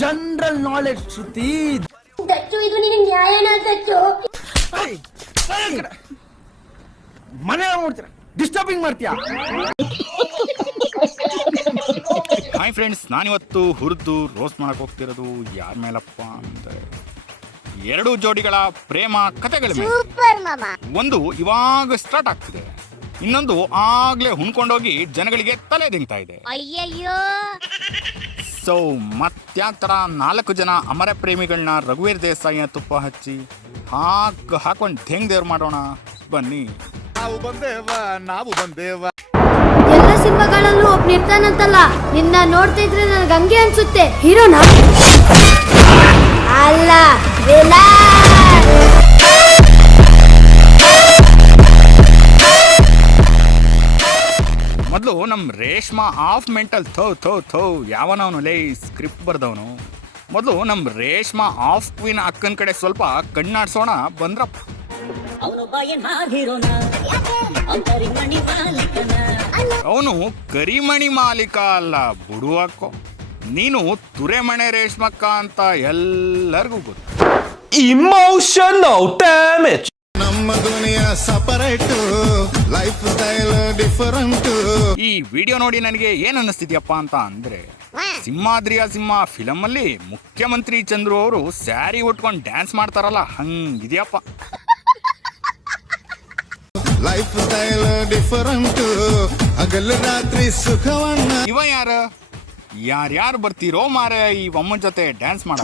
General knowledge ಶ್ರುತಿ. ಇದು ನಿನಗೆ ನ್ಯಾಯನ ದಚ್ಚು? ಮನೆ ನೋಡ್ತೀರಾ, ಡಿಸ್ಟರ್ಬಿಂಗ್ ಮಾಡ್ತೀಯಾ? ಹಾಯ್ ಫ್ರೆಂಡ್ಸ್, ನಾನಿವತ್ತು ಹುರಿದು ರೋಸ್ಟ್ ಮಾಡಕ್ಕೆ ಹೋಗ್ತಿರೋದು ಯಾರ ಮೇಲಪ್ಪ ಅಂದರೆ ಎರಡು ಜೋಡಿಗಳ ಪ್ರೇಮ ಕಥೆಗಳ ಮೇಲೆ. ಒಂದು ಇವಾಗ ಸ್ಟಾರ್ಟ್ ಆಗ್ತಿದೆ, ಇನ್ನೊಂದು ಆಗ್ಲೇ ಹುಣ್ಕೊಂಡೋಗಿ ಜನಗಳಿಗೆ ತಲೆ ದಿಂಗ್ತಾ ಇದೆ. ಸೊ ಮತ್ತ್ಯಾತರ 4 ಜನ ಅಮರ ಪ್ರೇಮಿಗಳನ್ನ ರಘುವೀರ್ ದೇಸಾಯಿಯ ತುಪ್ಪ ಹಚ್ಚಿ ಹಾಕೊಂಡು ಹೆಂಗ್ ದೇವ್ರು ಮಾಡೋಣ ಬನ್ನಿ. ನಾವು ಬಂದೇವ. ಎಲ್ಲ ಸಿನಿಮಾಗಳಲ್ಲೂ ಒಬ್ಬ ಇರ್ತಾನಂತಲ್ಲ, ನಿನ್ನ ನೋಡ್ತಾ ಇದ್ರೆ ನನಗೆ ಹಂಗೆ ಅನ್ಸುತ್ತೆ. ಹೀರೋನಾ ಅಲ್ಲ, ಮೊದಲು ನಮ್ಮ ರೇಷ್ಮಾ ಆಫ್ ಮೆಂಟಲ್ ಥೋ ಯಾವನವನು ಲೇ ಸ್ಕ್ರಿಪ್ಟ್ ಬರ್ದವನು. ಮೊದಲು ನಮ್ಮ ರೇಷ್ಮಾ ಆಫ್ ಕ್ವೀನ್ ಅಕ್ಕನ ಕಡೆ ಸ್ವಲ್ಪ ಕಣ್ಣಾಡ್ಸೋಣ ಬಂದ್ರಪ್ಪ. ಅವನು ಕರಿಮಣಿ ಮಾಲೀಕ ಅಲ್ಲ ಬುಡುವಕ್ಕೋ, ನೀನು ತುರೆಮಣೆ ರೇಷ್ಮಕ್ಕ ಅಂತ ಎಲ್ಲರಿಗೂ ಗೊತ್ತು. Emotional damage. ನಮ್ಮ ದುನಿಯಾ ಸಪರೇಟ್, ಲೈಫ್ ಸ್ಟೈಲ್ ಡಿಫರೆಂಟ್. ಈ ವಿಡಿಯೋ ನೋಡಿ ನನಗೆ ಏನ್ ಅನ್ನಿಸ್ತಿದ್ಯಪ್ಪ ಅಂತ ಅಂದ್ರೆ, ಸಿಂಹಾದ್ರಿಯ ಸಿಂಹ ಫಿಲಮ್ ಅಲ್ಲಿ ಮುಖ್ಯಮಂತ್ರಿ ಚಂದ್ರು ಅವರು ಸ್ಯಾರಿ ಉಟ್ಕೊಂಡು ಡ್ಯಾನ್ಸ್ ಮಾಡ್ತಾರಲ್ಲ ಹಂಗಿದ್ಯಪ್ಪ. ಲೈಫ್ ಸ್ಟೈಲ್ ಡಿಫರೆಂಟ್, ಹಗಲು ರಾತ್ರಿ ಸುಖವನ್ನ. ಇವ ಯಾರ್ಯಾರು ಬರ್ತೀರೋ ಮಾರ ಈ ಅಮ್ಮನ ಜೊತೆ ಡ್ಯಾನ್ಸ್ ಮಾಡ.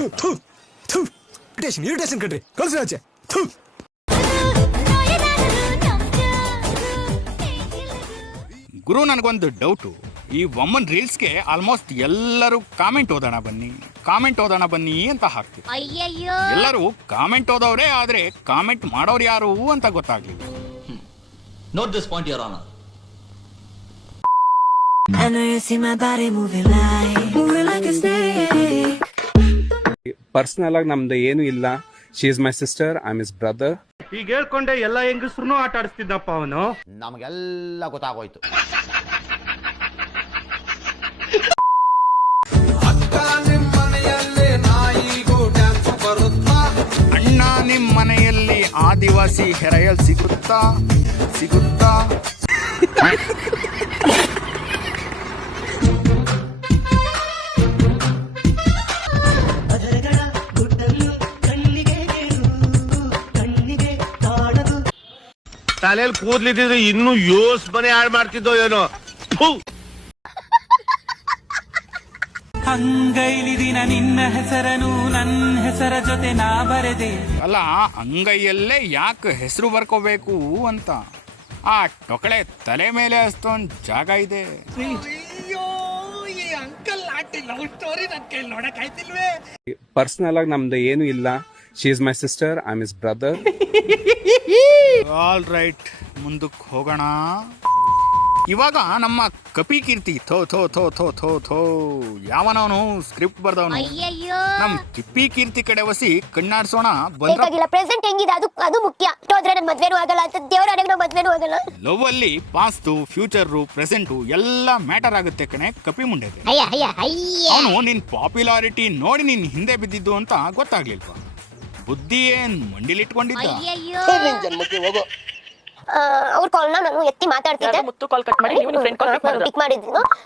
ಗುರು, ನನಗೊಂದು ಡೌಟು. ಈ ವಮ್ಮನ್ ರೀಲ್ಸ್ಗೆ ಆಲ್ಮೋಸ್ಟ್ ಎಲ್ಲರೂ ಕಾಮೆಂಟ್ ಓದೋಣ ಬನ್ನಿ ಅಂತ ಹಾಕ್ತೀವಿ. ಎಲ್ಲರೂ ಕಾಮೆಂಟ್ ಓದವ್ರೆ, ಆದ್ರೆ ಕಾಮೆಂಟ್ ಮಾಡೋರು ಯಾರು ಅಂತ ಗೊತ್ತಾಗ್ಲಿಲ್ಲ. Note this point, Your Honor. I know you see my body moving like a snake. Personal ಆಗಿ ನಮ್ದು ಏನು ಇಲ್ಲ. She is my sister, I am his brother. ಈಗ ಹೇಳ್ಕೊಂಡೆ ಎಲ್ಲ ಹೆಂಗಸ್ರು ಆಟ ಆಡಿಸ್ತಿದ್ದಪ್ಪ ಅವನು. ನಮಗೆಲ್ಲ ಗೊತ್ತಾಗೋಯ್ತು. ಅಣ್ಣ ನಿಮ್ ಮನೆಯಲ್ಲಿ ಆದಿವಾಸಿ ಹೆರಯಲ್ ಸಿಗುತ್ತಾ? ತಲೆಯಲ್ಲಿ ಕೂದ್ಲಿದ್ರೆ ಇನ್ನು ಯೋಸ್ ಮನೆ ಹಾಳು ಮಾಡ್ತಿದ್ದೋ ಏನೋ. ಅಂಗೈಲಿದಿನ ನಿನ್ನ ಹೆಸರನು ನನ್ನ ಹೆಸರ ಜೊತೆ ನಾ ಬರೆದೆ. ಅಲ್ಲ, ಅಂಗೈಯಲ್ಲೇ ಯಾಕೆ ಹೆಸರು ಬರ್ಕೋಬೇಕು ಅಂತ? ಆ ಟೊಕಳೆ ತಲೆ ಮೇಲೆ ಅಷ್ಟೊಂದು ಜಾಗ ಇದೆ. ಪರ್ಸನಲ್ ಆಗಿ ನಮ್ದು ಏನು ಇಲ್ಲ. She is my sister, I am his brother. All right, ಮುಂದಕ್ಕೆ ಹೋಗೋಣ. ಇವಾಗ ನಮ್ಮ ಕಪಿ ಕೀರ್ತಿ ಥೋ ಯಾವನವನು ಸ್ಕ್ರಿಪ್ಟ್ ಬರ್ದವನು. ನಮ್ ಕಿಪ್ಪಿ ಕೀರ್ತಿ ಕಡೆ ವಸಿ ಕಣ್ಣಾಡ್ಸೋಣ ಬಂದ್ರ. ಪ್ರೆಸೆಂಟ್ ಹೆಂಗಿದೆ ಅದು ಮುಖ್ಯ. ಹೋದ್ರೆ ನನ್ನ ಮದ್ವೆನೂ ಆಗಲ್ಲ ಅಂತ ದೇವರ ಅಡಗಿನ ಮದ್ವೆನೂ ಆಗಲ್ಲ. ಲವ್ ಅಲ್ಲಿ ಪಾಸ್ಟು, ಫ್ಯೂಚರು, ಪ್ರೆಸೆಂಟು ಎಲ್ಲ ಮ್ಯಾಟರ್ ಆಗುತ್ತೆ ಕಣೆ ಕಪಿ ಮುಂಡೆಗೆ. ಅವನು ನಿನ್ ಪಾಪ್ಯುಲಾರಿಟಿ ನೋಡಿ ನಿನ್ ಹಿಂದೆ ಬಿದ್ದಿದ್ದು ಅಂತ ಗೊತ್ತಾಗ್ಲಿಲ್ವಾ? ಬುದ್ಧಿ ಏನ್ ಮಂಡಿಲಿಟ್ಕೊಂಡಿದ್ದ? ಅವ್ರ ಕಾಲ್ನ ನಾನು ಎತ್ತಿ ಮಾತಾಡ್ತಿದ್ದೆ.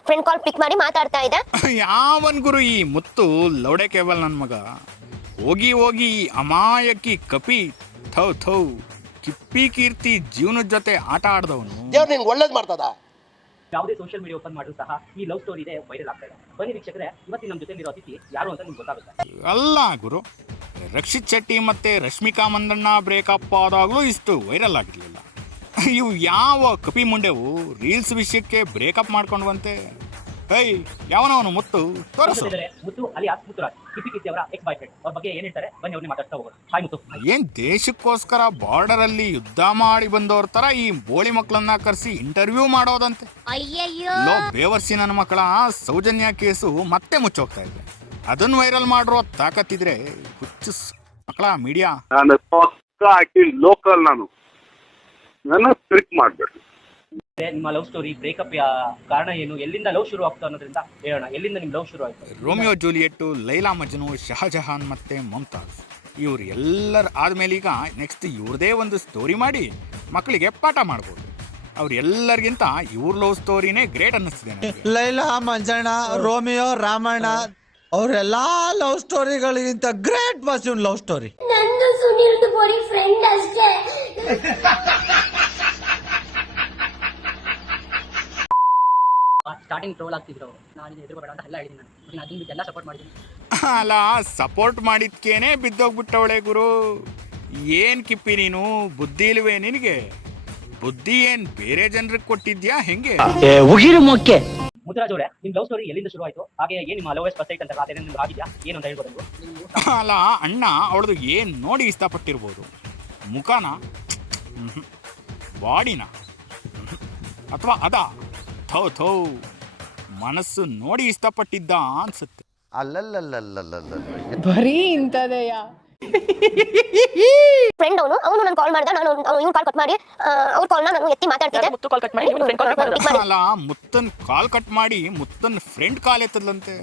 ಫ್ರೆಂಡ್ ಕಾಲ್ ಪಿಕ್ ಮಾಡಿ ಮಾತಾಡ್ತಾ ಇದ್ದೆ. ಯಾವನ್ ಗುರು ಈ ಮುತ್ತು ಲೌಡೆ ಕೇಬಲ್ ನನ್ ಮಗ? ಹೋಗಿ ಅಮಾಯಕಿ ಕಪಿ ಥೌ ಕಿಪ್ಪಿ ಕೀರ್ತಿ ಜೀವನದ ಜೊತೆ ಆಟ ಆಡ್ದವನು. ಒಳ್ಳೇದ್ ಮಾಡ್ತದ. ಯಾವುದೇ ಸೋಷಿಯಲ್ ಮೀಡಿಯಾ ಓಪನ್ ಮಾಡಿದ್ರು ಸಹ ಈ ಲವ್ ಸ್ಟೋರಿ ಇದೆ ವೈರಲ್ ಆಗ್ತಾ ಇದೆ. ಬನ್ನಿ ವೀಕ್ಷಕರೇ, ಇವತ್ತಿನ ನಮ್ಮ ಜೊತೆ ಇರೋ ಅತಿಥಿ ಯಾರು ಅಂತ ನಿಮ್ಗೆ ಗೊತ್ತಾಗುತ್ತೆ. ಅಲ್ಲ ಗುರು, ರಕ್ಷಿತ್ ಶೆಟ್ಟಿ ಮತ್ತೆ ರಶ್ಮಿಕಾ ಮಂದಣ್ಣ ಬ್ರೇಕಪ್ ಆದಾಗಲೂ ಇಷ್ಟು ವೈರಲ್ ಆಗಿರ್ಲಿಲ್ಲ. ಇವು ಯಾವ ಕಪಿ ಮುಂಡೆವು ರೀಲ್ಸ್ ವಿಷಯಕ್ಕೆ ಬ್ರೇಕಪ್ ಮಾಡ್ಕೊಂಡ್ವಂತೆ. ಯಾವನವನು ಮುತ್ತು ತೋರಿಸು. ಮುತ್ತು ಅಲಿಯಾಸ್ ಮುತ್ತುರಾಜ್, ಕಿಪ್ಪಿ ಕೀರ್ತಿ ಅವರ ಎಕ್ಸ್ ಬಾಯ್ ಫ್ರೆಂಡ್. ಅವ್ರ ಬಗ್ಗೆ ಏನ್ ಹೇಳ್ತಾರೆ ಬನ್ನಿ ಅವ್ರನ್ನೇ ಮಾತಾಡ್ತಾ ಹೋಗೋಣ. ಹಾಯ್ ಮುತ್ತು. ಏನ್ ದೇಶಕ್ಕೋಸ್ಕರ ಬಾರ್ಡರ್ ಅಲ್ಲಿ ಯುದ್ಧ ಮಾಡಿ ಬಂದವ್ರ ತರ ಈ ಬೋಳಿ ಮಕ್ಕಳನ್ನ ಕರೆಸಿ ಇಂಟರ್ವ್ಯೂ ಮಾಡೋದಂತೆ. ಲೋ ಬೇವರ್ಸಿ ನನ್ನ ಮಕ್ಕಳ ಸೌಜನ್ಯ ಕೇಸು ಮತ್ತೆ ಮುಚ್ಚೋಗ್ತಾ ಇದೆ. ಅದನ್ನ ವೈರಲ್ ಮಾಡಿರೋ ತಾಕತ್ತಿದ್ರೆ ಹುಚ್ಚು ಮಕ್ಕಳ ಮೀಡಿಯಾ. ನಾನು ಲೋಕಲ್, ನಾನು ನನ್ನ ಟ್ರಿಕ್ ಮಾಡ್ಬೇಕು. ನಿಮ್ಮ ಲವ್ ಸ್ಟೋರಿ ಬ್ರೇಕಪ್ ಕಾರಣ ಏನು, ಎಲ್ಲಿಂದ ಲವ್ ಶುರು ಆಗ್ತಾ ಅನ್ನೋದ್ರಿಂದ ಹೇಳೋಣ. ಎಲ್ಲಿಂದ ನಿಮ್ ಲವ್ ಶುರು ಆಯ್ತು? ರೋಮಿಯೋ ಜೂಲಿಯೆಟ್ಟು, ಲೈಲಾ ಮಜ್ನು, ಶಹಜಹಾನ್ ಮತ್ತೆ ಮುಮ್ತಾಜ್ ಇವ್ರು ಎಲ್ಲರ ಆದ್ಮೇಲೆ ಈಗ ನೆಕ್ಸ್ಟ್ ಇವ್ರದೇ ಒಂದು ಸ್ಟೋರಿ ಮಾಡಿ ಮಕ್ಕಳಿಗೆ ಪಾಠ ಮಾಡ್ಬೋದು. ಅವ್ರು ಎಲ್ಲರಿಗಿಂತ ಇವ್ರ ಲವ್ ಸ್ಟೋರಿನೇ ಗ್ರೇಟ್ ಅನ್ನಿಸ್ತಿದೆ ನನಗೆ. ಲೈಲಾ ಮಂಜಣ್ಣ, ರೋಮಿಯೋ ರಾಮಣ್ಣ ಅವರೆಲ್ಲಾ ಲವ್ ಸ್ಟೋರಿಗಳಿಗಿಂತ ಗ್ರೇಟ್ ಬಾಸ್ ಇವ್ನ ಲವ್ ಸ್ಟೋರಿ. ನಂದು ಸುನಿಲ್ದು ಬರೀ ಫ್ರೆಂಡ್ ಅಷ್ಟೇ. ಸ್ಟಾರ್ಟಿಂಗ್ ಟ್ರೋಲ್ ಆಗ್ತಿದ್ರು ಅವರು, ನಾನು ಎದುರುಬೇಡ ಅಂತ ಎಲ್ಲ ಹೇಳಿದ್ದೀನಿ. ನಾನು ಅದನ್ನ ಬಿಟ್ಟು ಎಲ್ಲ ಸಪೋರ್ಟ್ ಮಾಡಿದ್ದೀನಿ. ಅಲ್ಲ, ಸಪೋರ್ಟ್ ಮಾಡಿದ್ಕೇನೆ ಬಿದ್ದೋಗ್ಬಿಟ್ಟವಳೆ ಗುರು. ಏನ್ ಕಿಪ್ಪಿ ನೀನು, ಬುದ್ಧಿ ಇಲ್ವೇ ನಿನಗೆ? ಬುದ್ಧಿ ಏನ್ ಬೇರೆ ಜನರಿಗೆ ಕೊಟ್ಟಿದ್ಯಾ ಹೆಂಗೆ? ಮುತ್ತರಾಜ್ ಅವರೇ, ನಿಮ್ ಲವ್ ಸ್ಟೋರಿ ಎಲ್ಲಿಂದ ಶುರು ಆಯ್ತು? ಹಾಗೆ ಏನ್ ನಿಮ್ಮ ಲವ್ ಫಸ್ಟ್ ಐಟ್ ಅಂತ ಖಾತೆ ನಿಮ್ಗೆ ಆಗಿದ್ಯಾ ಏನು ಅಂತ ಹೇಳ್ಬೋದು? ಅಲ್ಲ ಅಣ್ಣ, ಅವಳದು ಏನ್ ನೋಡಿ ಇಷ್ಟಪಟ್ಟಿರ್ಬೋದು? ಮುಖನ, ಬಾಡಿನ, ಅಥವಾ ಥೌ ಥೌ ಮನಸ್ಸು ನೋಡಿ ಇಷ್ಟಪಟ್ಟಿದ್ದ ಅನ್ಸುತ್ತೆ. ಬರೀ ಇಂಥದೆಯ ಫ್ರೆಂಡ್ ಅವನು ನಾನು ಕಾಲ್ ಮಾಡ್ದೆ, ನಾನು ಇವ್ನು ಕಾಲ್ ಕಟ್ ಮಾಡಿ ಅವ್ರ ಕಾಲ್ನ ನಾನು ಎತ್ತಿ ಮಾತಾಡ್ತಿದ್ದೆ. ಮುತ್ತು ಕಾಲ್ ಕಟ್ ಮಾಡಿ ಅಲ್ಲ, ಮುತ್ತನ್ ಕಾಲ್ ಕಟ್ ಮಾಡಿ ಮುತ್ತನ್ ಫ್ರೆಂಡ್ ಕಾಲ್ ಎತ್ತದ್ಲಂತೆ.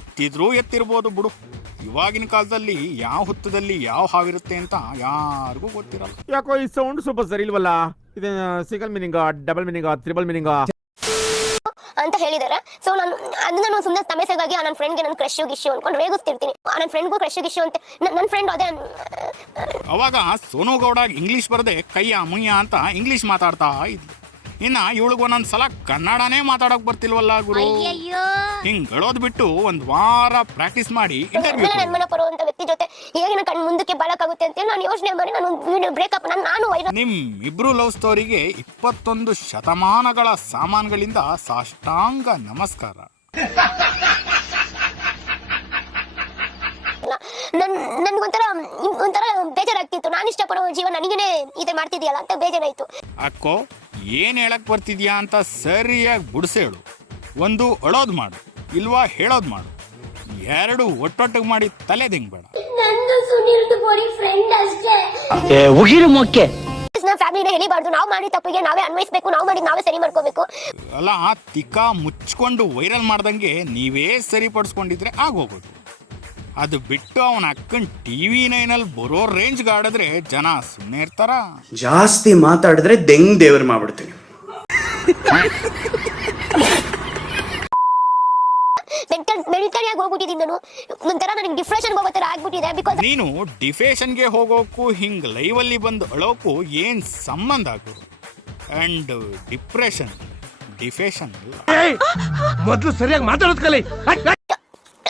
ಎತ್ತಿದ್ರೂ ಎತ್ತಿರ್ಬೋದು ಬಿಡು. ಇವಾಗಿನ ಕಾಲದಲ್ಲಿ ಯಾವ ಹುತ್ತದಲ್ಲಿ ಯಾವ ಹಾವಿರುತ್ತೆ ಅಂತ ಯಾರಿಗೂ ಗೊತ್ತಿರಲ್ಲ. ಯಾಕೋ ಈ ಸೌಂಡ್ ಸ್ವಲ್ಪ ಸರಿ ಇಲ್ವಲ್ಲ? ಇದು single meaning, double meaning, triple meaning ಅಂತ ಹೇಳಿದಾರೆ. ಸೊ ನಾನು ಅದನ್ನ ನಾನು ಸುಮ್ಮನೆ ತಮೆಸೆಗಾಗಿ ನನ್ನ ಫ್ರೆಂಡ್ಗೆ ನನ್ನ ಕ್ರಶ್ ಗಿಶು ಅನ್ಕೊಂಡು ರೇಗಿಸ್ತಿರ್ತೀನಿ. ನನ್ನ ಫ್ರೆಂಡ್ಗೂ ಕ್ರಶ್ ಗಿಶು ಅಂತ ನನ್ನ ಫ್ರೆಂಡ್ ಅದೇ. ಅವಾಗ ಸೋನು ಗೌಡ ಇಂಗ್ಲಿಷ್ ಬರದೆ ಕಯ್ಯ ಮುಯ್ಯ ಅಂತ ಇಂಗ್ಲಿಷ್ ಮಾತಾಡ್ತಾ ಇದ್ಲು. ಇನ್ನ ಇವಳಿಗೆ ಒಂದೊಂದ್ಸಲ ಕನ್ನಡನೇ ಮಾತಾಡಕ್ ಬರ್ತಿಲ್ವಲ್ಲ ಗುರು. ಹಿಂಗ್ ಹೇಳೋದ್ ಬಿಟ್ಟು ಒಂದ್ ವಾರ ಪ್ರಾಕ್ಟೀಸ್ ಮಾಡಿ ಇಂಟರ್ವ್ಯೂ. ನನ್ನ ಮನ ಬರುವಂತ ವ್ಯಕ್ತಿ ಜೊತೆ ಹೇಗೆ ನನ್ನ ಕಣ್ಣು ಮುಂದಕ್ಕೆ ಬಾಳಕ್ಕಾಗುತ್ತೆ ಅಂತ ನಾನು ಯೋಚನೆ ಮಾಡಿ ನಾನು ವಿಡಿಯೋ ಬ್ರೇಕಪ್ ನಾನು ನಿಮ್ ಇಬ್ರು ಲವ್ ಸ್ಟೋರಿಗೆ 21 ಶತಮಾನಗಳ ಸಾಮಾನುಗಳಿಂದ ಸಾಷ್ಟಾಂಗ ನಮಸ್ಕಾರ. ಒಂಥರ ಬೇಜಾರಾಗ್ತಿತ್ತು. ನಾನು ಇಷ್ಟಪಡೋ ಜೀವನ ನನಗೇನೆ ಇದೆ ಮಾಡ್ತಿದ್ಯಲ್ಲ ಅಂತ ಬೇಜಾರಾಯ್ತು. ಅಕ್ಕೋ, ಏನ್ ಹೇಳಕ್ ಬರ್ತಿದ್ಯಾ ಅಂತ ಸರಿಯಾಗಿ ಬುಡ್ಸೇಳು. ಒಂದು ಅಳೋದ್ ಮಾಡು, ಇಲ್ವಾ ಹೇಳೋದ್ ಮಾಡು. ಎರಡು ಒಟ್ಟೊಟ್ಟಿಗೆ ಮಾಡಿ ತಲೆ ದಿಂಗ್ಬೇಡ. ನಂದು ಸುನಿಲ್ದು ಬರೀ ಫ್ರೆಂಡ್ ಅಷ್ಟೇ. ನಮ್ಮ ಫ್ಯಾಮಿಲಿನ ಹೇಳಿಬಾರ್ದು. ನಾವು ಮಾಡಿ ತಪ್ಪಿಗೆ ನಾವೇ ಅನ್ವಯಿಸ್ಬೇಕು, ನಾವು ಮಾಡಿ ನಾವೇ ಸರಿ ಮಾಡ್ಕೋಬೇಕು. ಅಲ್ಲ, ತಿಕ್ಕ ಮುಚ್ಕೊಂಡು ವೈರಲ್ ಮಾಡ್ದಂಗೆ ನೀವೇ ಸರಿಪಡಿಸ್ಕೊಂಡಿದ್ರೆ ಆಗೋಗೋದು. ಅದು ಬಿಟ್ಟು ಅವನ ಅಕ್ಕನ್ TV9 ಬರೋ ರೇಂಜ್ ಆಡಿದ್ರೆ ಜನ ಸುಮ್ಮನೆ ಇರ್ತಾರ? ಜಾಸ್ತಿ ಮಾತಾಡಿದ್ರೆ ದೇವ್ರ ಮಾಡ್ಬಿಡ್ತೀನಿ. ಮೆಂಟಲ್ ಆಗಿ ಹೋಗ್ಬಿಟ್ಟಿದ್ದೀನಿ ನಾನು. ಒಂಥರ ನನಗೆ ಡಿಪ್ರೆಷನ್ ಹೋಗೋ ಥರ ಆಗ್ಬಿಟ್ಟಿದೆ. ಬಿಕಾಸ್ ನೀನು ಡಿಫೇಷನ್ಗೆ ಹೋಗೋಕ್ಕೂ ಹಿಂಗ್ ಲೈವ್ ಅಲ್ಲಿ ಬಂದು ಅಳೋಕ್ಕೂ ಏನ್ ಸಂಬಂಧ ಆಗು? ಅಂಡ್ ಡಿಫೇಷನ್ ಮೊದಲು ಸರಿಯಾಗಿ ಮಾತಾಡೋದ್ ಕಲಿ.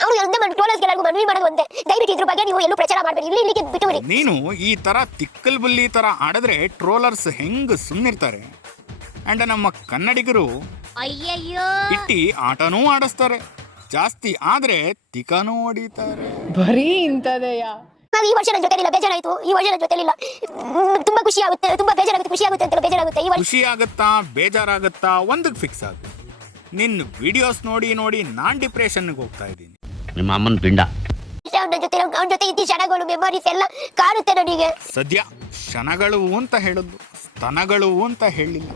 ಅವ್ರು ಟ್ರೋಲರ್ಸ್ಗೆಲ್ಲರಿಗೂ ಮನವಿ ಮಾಡೋದು ಒಂದೇ, ದಯವಿಟ್ಟು ಇದ್ರ ಬಗ್ಗೆ ನೀವು ಎಲ್ಲೂ ಪ್ರಚಾರ ಮಾಡಬೇಡಿ, ಇಲ್ಲಿಗೆ ಬಿಟ್ಟುಬಿಡಿ. ನೀನು ಈ ತರ ತಿಕ್ಕಲ್ ಬುಲ್ಲಿ ತರ ಆಡಿದ್ರೆ ಟ್ರೋಲರ್ಸ್ ಹೆಂಗ್ ಸುಮ್ಮನಿರ್ತಾರೆ? ಅಂಡ್ ನಮ್ಮ ಕನ್ನಡಿಗರು ಇಟ್ಟಿ ಆಟನೂ ಆಡಿಸ್ತಾರೆ, ಜಾಸ್ತಿ ಆದ್ರೆ ತಿಕನೂ ಹೊಡಿತಾರೆ. ಬರೀ ಇಂಥದೆಯ. ಈ ವರ್ಷ ನನ್ನ ಜೊತೆಲಿಲ್ಲ, ಬೇಜಾರಾಯ್ತು. ಈ ವರ್ಷ ನನ್ನ ಜೊತೆಲಿಲ್ಲ, ತುಂಬಾ ಖುಷಿ ಆಗುತ್ತೆ, ತುಂಬಾ ಬೇಜಾರಾಗುತ್ತೆ. ಖುಷಿ ಆಗುತ್ತೆ ಅಂತ ಬೇಜಾರಾಗುತ್ತೆ. ಖುಷಿ ಆಗುತ್ತಾ ಬೇಜಾರಾಗುತ್ತಾ ಒಂದಕ್ಕೆ ಫಿಕ್ಸ್ ಆಗು. ನಿನ್ನ ವಿಡಿಯೋಸ್ ನೋಡಿ ನೋಡಿ ನಾನ್ ಡಿಪ್ರೆಷನ್ಗೆ ಹೋಗ್ತಾ ಇದ್ದೀನಿ. ನಿಮ್ಮ ಅಮ್ಮನ ಪಿಂಡ. ಅವನ ಜೊತೆ ಇದ್ದ ಕ್ಷಣಗಳು, ಮೆಮೊರೀಸ್ ಎಲ್ಲ ಕಾಣುತ್ತೆ ನನಗೆ. ಸದ್ಯ ಕ್ಷಣಗಳು ಅಂತ ಹೇಳಿದ್ಲು, ಸ್ತನಗಳು ಅಂತ ಹೇಳಿಲ್ಲ.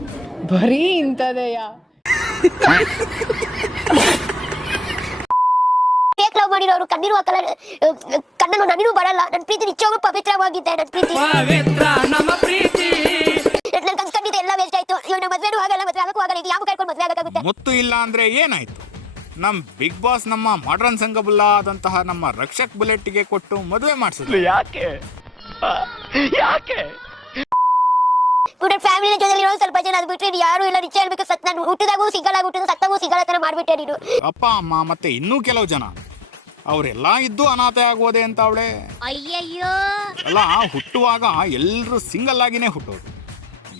ಬರೀ ಇಂಥದೆಯ. ಫೇಕ್ ಲವ್ ಮಾಡಿರೋರು ಕಣ್ಣೀರು ಹಾಕಲ್ಲ, ಕಣ್ಣನ್ನು ನನ್ನೂ ಬರಲ್ಲ. ನನ್ನ ಪ್ರೀತಿ ನಿಜವಾಗ್ಲೂ ಪವಿತ್ರವಾಗಿದೆ. ನನ್ನ ಪ್ರೀತಿ ನನ್ನ ಕನ್ಸ್ಕೊಂಡಿದ್ದೆ ಎಲ್ಲ ವೇಸ್ಟ್ ಆಯ್ತು. ಇವಾಗ ನಮ್ಮ ಮದ್ವೆನೂ ಆಗಲ್ಲ, ಮದ್ವೆ ಆಗಕ್ಕೂ ಆಗಲ್ಲ. ಈಗ ಯಾವ ಕರ್ಕೊಂಡು ಮದ್ವೆ ಆಗಕ್ಕಾಗುತ್ತೆ? ಮುತ್ತು ಇಲ್ಲ ಅಂದ್ರೆ ಏನಾಯ್ತು? ನಮ್ ಬಿಗ್ ಬಾಸ್ ನಮ್ಮ ಮಾಡ್ರನ್ ಸಂಘಬುಲ್ಲ ಆದಂತಹ ನಮ್ಮ ರಕ್ಷಕ್ ಬುಲೆಟ್ಗೆ ಕೊಟ್ಟು ಮದುವೆ ಮಾಡಿಸಿದ್ರು. ಯಾಕೆ ಫ್ಯಾಮಿಲಿ ಜೊತೆ ಇರೋ ಸ್ವಲ್ಪ ಜನ ಅದು ಬಿಟ್ರೆ ಯಾರು ಇಲ್ಲ. ನಿಜ ಹೇಳ್ಬೇಕು, ನಾನು ಹುಟ್ಟಿದಾಗೂ ಸಿಗಲ್ಲ, ಹುಟ್ಟಿದ ಸತ್ತಾಗೂ ಸಿಗಲ್ಲ ತರ ಮಾಡ್ಬಿಟ್ಟೆ ನೀನು. ಅಪ್ಪ ಅಮ್ಮ ಮತ್ತೆ ಇನ್ನೂ ಕೆಲವು ಜನ ಅವರೆಲ್ಲ ಇದ್ದು ಅನಾಥ ಆಗೋದೆ ಅಂತ ಅವಳೆ. ಅಯ್ಯಯ್ಯೋ, ಅಲ್ಲ, ಹುಟ್ಟುವಾಗ ಎಲ್ರು ಸಿಂಗಲ್ ಆಗಿನೇ ಹುಟ್ಟೋದು.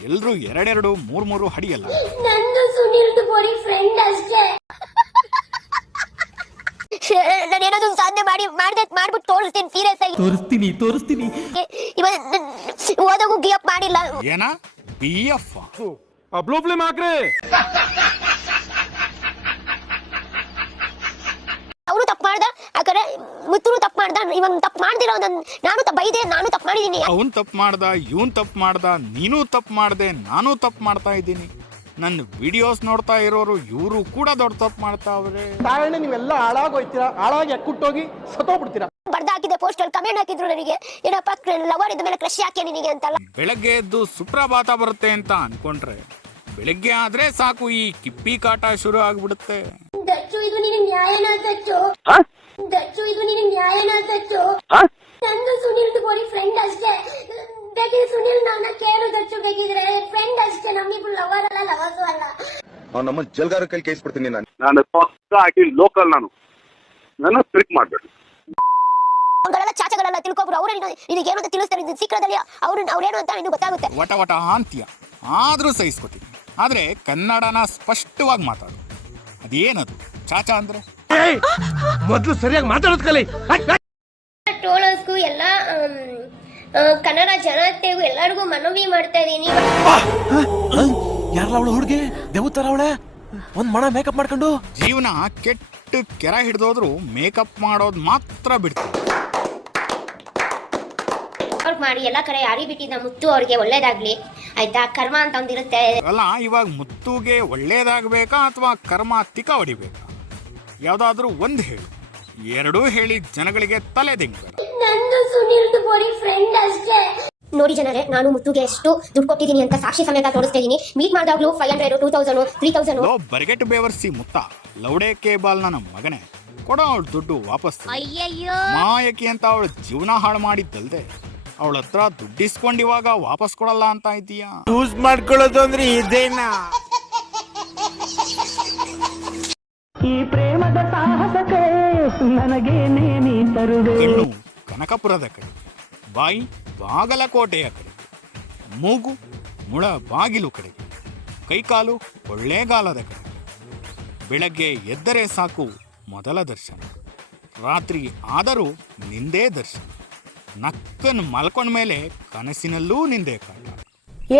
ಎಲ್ರು 2-2, 3-3 ಹಡಿಯಲ್ಲ. ನಂದು ಸುನಿಲ್ದು ಬರೀ ಫ್ರೆಂಡ್ ಅಷ್ಟೇ. ನಾನು ಏನಾದ್ರು ಸಾಧನೆ ಮಾಡ್ಬಿಟ್ಟು ತೋರಿಸ್ತೀನಿ. ಸೀರಿಯಸ್ ಆಗಿ ತೋರಿಸ್ತೀನಿ. ಓದೋಗೂ ಗಿಯಪ್ ಮಾಡಿಲ್ಲ. ಏನ BF ಬ್ಲೂ ಫಿಲ್ಮ್ ಹಾಕ್ರಿ. ಅವನು ತಪ್ಪು ಮಾಡ್ದ, ಆ ಹೇಳ್ಬೇಕಾದ್ರೆ ಮುತ್ತೂರು ತಪ್ಪು ಮಾಡ್ದ, ಇವಾಗ ತಪ್ಪು ಮಾಡ್ದಿರೋ ನಾನು ಬೈದೆ, ನಾನು ತಪ್ಪು ಮಾಡಿದೀನಿ. ಅವನ್ ತಪ್ಪು ಮಾಡ್ದ, ಇವನ್ ತಪ್ಪು ಮಾಡ್ದ, ನೀನು ತಪ್ಪು ಮಾಡ್ದೆ, ನಾನು ತಪ್ಪು ಮಾಡ್ತಾ ಇದ್ದೀನಿ. ನನ್ನ ವಿಡಿಯೋಸ್ ನೋಡ್ತಾ ಇರೋರು ಇವರು ಕೂಡ ದೊಡ್ಡ ತಪ್ಪು ಮಾಡ್ತಾವ್ರೆ. ಕಾರಣ ನೀವೆಲ್ಲ ಹಾಳಾಗೋಯ್ತೀರಾ, ಹಾಳಾಗಿ ಅಕ್ಕುಟ್ಟೋಗಿ ಸತ್ತೋಗ್ಬಿಡ್ತೀರಾ. ಬರ್ದ ಹಾಕಿದೆ ಪೋಸ್ಟ್ ಅಲ್ಲಿ ಕಮೆಂಟ್ ಹಾಕಿದ್ರು ನನಗೆ, ಏನಪ್ಪ ಲವರ್ ಇದ್ದ ಮೇಲೆ ಕ್ರಶ್ ಯಾಕೆ ನಿನಗೆ ಅಂತಲ್ಲ. ಬೆಳಗ್ಗೆ ಎದ್ದು ಸುಪ್ರಭಾತ ಬರುತ್ತೆ ಅಂತ ಅನ್ಕೊಂಡ್ರೆ ಬೆಳಗ್ಗೆ ಆದ್ರೆ ಸಾಕು ಈ ಕಿಪ್ಪಿ ಕಾಟ ಶುರು ಆಗ್ಬಿಡುತ್ತೆ. ದಚ್ಚು ಇದು ನಿನ್ನ ನ್ಯಾಯನಾ ದಚ್ಚು? ದಚ್ಚು ಇದು ನಿನ್ನ ನ್ಯಾಯನಾ ದಚ್ಚು? ನಂದು ಸುನಿಲ್ ಗೋರಿ ಫ್ರೆಂಡ್ ಅಷ್ಟೇ. ಬೇಕಿದ್ರೆ ಸುನಿಲ್ ನನ್ನ ಕೇಳು ದಚ್ಚು, ಬೇಕಿದ್ರೆ ಫ್ರೆಂಡ್ ಅಷ್ಟೇ, ನಮ್ಮಿಬ್ರು ಲವರ್ ಅಲ್ಲ, ಲವರ್ಸು ಅಲ್ಲ. ನಮ್ಮ ಜಲ್ಗಾರ ಕೈ ಕೇಳಿಸ್ಬಿಡ್ತೀನಿ ನಾನು ಪಕ್ಕ ಹಾಕಿ ಲೋಕಲ್ ನಾನು ಟ್ರಿಕ್ ಮಾಡ್ಬೇಕು. ಅವಗಳೆಲ್ಲ ಚಾಚಗಳೆಲ್ಲ ತಿಳ್ಕೊಬ್ರು, ಅವ್ರು ನಿನಗೆ ಏನು ಅಂತ ತಿಳಿಸ್ತಾರೆ, ಸೀಕ್ರೆಟಲ್ಲಿ ಅವ್ರೇನು ಅಂತ ನಿನಗೆ ಗೊತ್ತಾಗುತ್ತೆ. ವಟ ವಟ ಅಂತೀಯ, ಆದ್ರೂ ಸಹಿಸ್ಕೊತೀನಿ. ಆದ್ರೆ ಕನ್ನಡನ ಸ್ಪಷ್ಟವಾಗಿ ಮಾತಾಡು. ಅದೇನದು ಚಾಚಾ ಅಂದ್ರೆ? ಮೊದ್ಲು ಸರಿಯಾಗಿ ಮಾತಾಡೋದ್ ಕಲಿ. ಟ್ರೋಲರ್ಸ್ಗೂ ಎಲ್ಲ ಕನ್ನಡ ಜನತೆಗೂ ಎಲ್ಲರಿಗೂ ಮನವಿ ಮಾಡ್ತಾ ಇದೀನಿ. ಯಾರಲ್ಲ ಅವಳು ಹುಡುಗಿ ದೇವತರ ಅವಳೆ ಒಂದ್ ಮಣ ಮೇಕಪ್ ಮಾಡ್ಕೊಂಡು ಜೀವನ ಕೆಟ್ಟ ಕೆರ ಹಿಡ್ದೋದ್ರು ಮೇಕಪ್ ಮಾಡೋದು ಮಾತ್ರ ಬಿಡ್ತಾರೆ. ಮಾಡಿ ಎಲ್ಲಾ ಕಡೆ ಯಾರಿ ಬಿಟ್ಟಿದ್ದ ಮುತ್ತು ಅವ್ರಿಗೆ ಒಳ್ಳೇದಾಗ್ಲಿ ಆಯ್ತಾ, ಕರ್ಮ ಅಂತ ಒಂದಿರುತ್ತೆ. ಅಲ್ಲ, ಇವಾಗ ಮುತ್ತುಗೆ ಒಳ್ಳೇದಾಗ್ಬೇಕಾ ಅಥವಾ ಕರ್ಮ ತಿಕ್ಕ ಹೊಡಿಬೇಕಾ? ಯಾವ್ದಾದ್ರೂ ಒಂದ್ ಹೇಳು. ಎರಡೂ ಹೇಳಿ ಜನಗಳಿಗೆ ತಲೆ ದಿಂಗ್ಬೇಡ. ನಂದು ಸುನಿಲ್ ಗೋರಿ ಫ್ರೆಂಡ್ ಅಷ್ಟೇ. ನೋಡಿ ಜನರೇ, ನಾನು ಮುತ್ತುಗೆ ಎಷ್ಟು ದುಡ್ಡು ಕೊಟ್ಟಿದ್ದೀನಿ ಅಂತ ಸಾಕ್ಷಿ ಸಮೇತ ತೋರಿಸ್ತಾ ಇದೀನಿ. ಮೀಟ್ ಮಾಡಿದಾಗ್ಲೂ 500, 2000, 3000. ಬರಗೆಟ್ ಬೇವರ್ಸಿ ಮುತ್ತ ಲೌಡೆ ಕೇಬಾಲ್ ನನ್ನ ಮಗನೇ, ಕೊಡೋ ಅವಳ ದುಡ್ಡು ವಾಪಸ್. ಮಾಯಕಿ ಅಂತ ಅವಳ ಜೀವನ ಹಾಳು ಮಾಡಿದ್ದಲ್ದೆ ಅವಳ ಹತ್ರ ದುಡ್ಡಿಸ್ಕೊಂಡು ಇವಾಗ ವಾಪಸ್ ಕೊಡಲ್ಲ ಅಂತ ಇದೀಯಾ? ಯೂಸ್ ಮಾಡ್ಕೊಳ್ಳೋದು ಅಂದ್ರೆ ಇದೇನಾ? ಈ ಪ್ರೇಮದ ಸಾಹಸಕ್ಕೆ ನನಗೇನೇ ನೀ ತರುವೆ. ಕಣ್ಣು ಕನಕಪುರದ ಕಡೆ, ಬಾಯಿ ಬಾಗಲಕೋಟೆಯ ಕಡೆ, ಮೂಗು ಮುಳ ಬಾಗಿಲು ಕಡೆಗೆ, ಕೈಕಾಲು ಕೊಳ್ಳೇಗಾಲದ ಕಡೆ. ಬೆಳಗ್ಗೆ ಎದ್ದರೆ ಸಾಕು ಮೊದಲ ದರ್ಶನ, ರಾತ್ರಿ ಆದರೂ ನಿಂದೇ ದರ್ಶನ. ನಕ್ಕನ್ನು ಮಲ್ಕೊಂಡ ಮೇಲೆ ಕನಸಿನಲ್ಲೂ ನಿಂದೆ ಕಾಟ.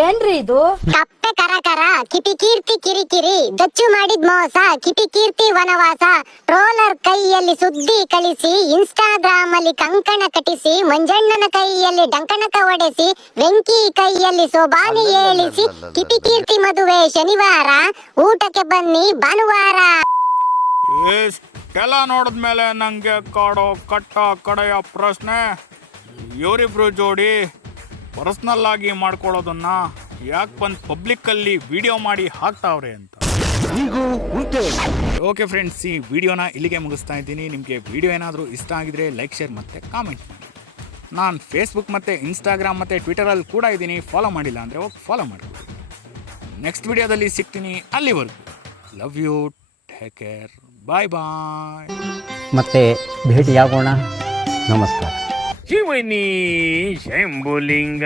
ಏನ್ರಿ ಇದು? ಕಪ್ಪೆ ಕರ ಕಿಪಿ ಕೀರ್ತಿ ಕಿರಿಕಿರಿ, ದಚ್ಚು ಮಾಡಿದ್ ಮೋಸ, ಕಿಪಿ ಕೀರ್ತಿ ವನವಾಸ. ಟ್ರೋಲರ್ ಕೈಯಲ್ಲಿ ಸುದ್ದಿ ಕಳಿಸಿ, ಇನ್ಸ್ಟಾಗ್ರಾಮ್ ಅಲ್ಲಿ ಕಂಕಣ ಕಟ್ಟಿಸಿ, ಮಂಜಣ್ಣನ ಕೈಯಲ್ಲಿ ಡಂಕಣಕ ಹೊಡೆಸಿ, ವೆಂಕಿ ಕೈಯಲ್ಲಿ ಸೋಬಾನಿ ಏಳಿಸಿ, ಕಿಪಿ ಕೀರ್ತಿ ಮದುವೆ ಶನಿವಾರ, ಊಟಕ್ಕೆ ಬನ್ನಿ ಭಾನುವಾರ. ಇಷ್ಟೆಲ್ಲ ನೋಡಿದ್ಮೇಲೆ ನಂಗೆ ಕಾಡೋ ಕಟ್ಟ ಕಡೆಯ ಪ್ರಶ್ನೆ, ಇವರಿಬ್ರು ಜೋಡಿ ಪರ್ಸ್ನಲ್ ಆಗಿ ಮಾಡ್ಕೊಳ್ಳೋದನ್ನ ಯಾಕೆ ಬಂದು ಪಬ್ಲಿಕ್ಕಲ್ಲಿ ವಿಡಿಯೋ ಮಾಡಿ ಹಾಕ್ತಾವ್ರೆ ಅಂತ. ಓಕೆ ಫ್ರೆಂಡ್ಸ್, ಈ ವಿಡಿಯೋನ ಇಲ್ಲಿಗೆ ಮುಗಿಸ್ತಾ ಇದ್ದೀನಿ. ನಿಮಗೆ ವಿಡಿಯೋ ಏನಾದರೂ ಇಷ್ಟ ಆಗಿದ್ರೆ ಲೈಕ್, ಶೇರ್ ಮತ್ತು ಕಾಮೆಂಟ್ ಮಾಡಿ. ನಾನು ಫೇಸ್ಬುಕ್ ಮತ್ತು ಇನ್ಸ್ಟಾಗ್ರಾಮ್ ಮತ್ತು ಟ್ವಿಟರಲ್ಲಿ ಕೂಡ ಇದ್ದೀನಿ. ಫಾಲೋ ಮಾಡಿಲ್ಲ ಅಂದರೆ ಹೋಗಿ ಫಾಲೋ ಮಾಡ್ಕೊಳ್ಳಿ. ನೆಕ್ಸ್ಟ್ ವಿಡಿಯೋದಲ್ಲಿ ಸಿಗ್ತೀನಿ. ಅಲ್ಲಿವರೆಗೂ ಲವ್ ಯು, ಟೇಕ್ ಕೇರ್, ಬಾಯ್ ಬಾಯ್. ಮತ್ತೆ ಭೇಟಿಯಾಗೋಣ. ನಮಸ್ಕಾರ. ಶಿವನಿ ಶಂಭುಲಿಂಗ.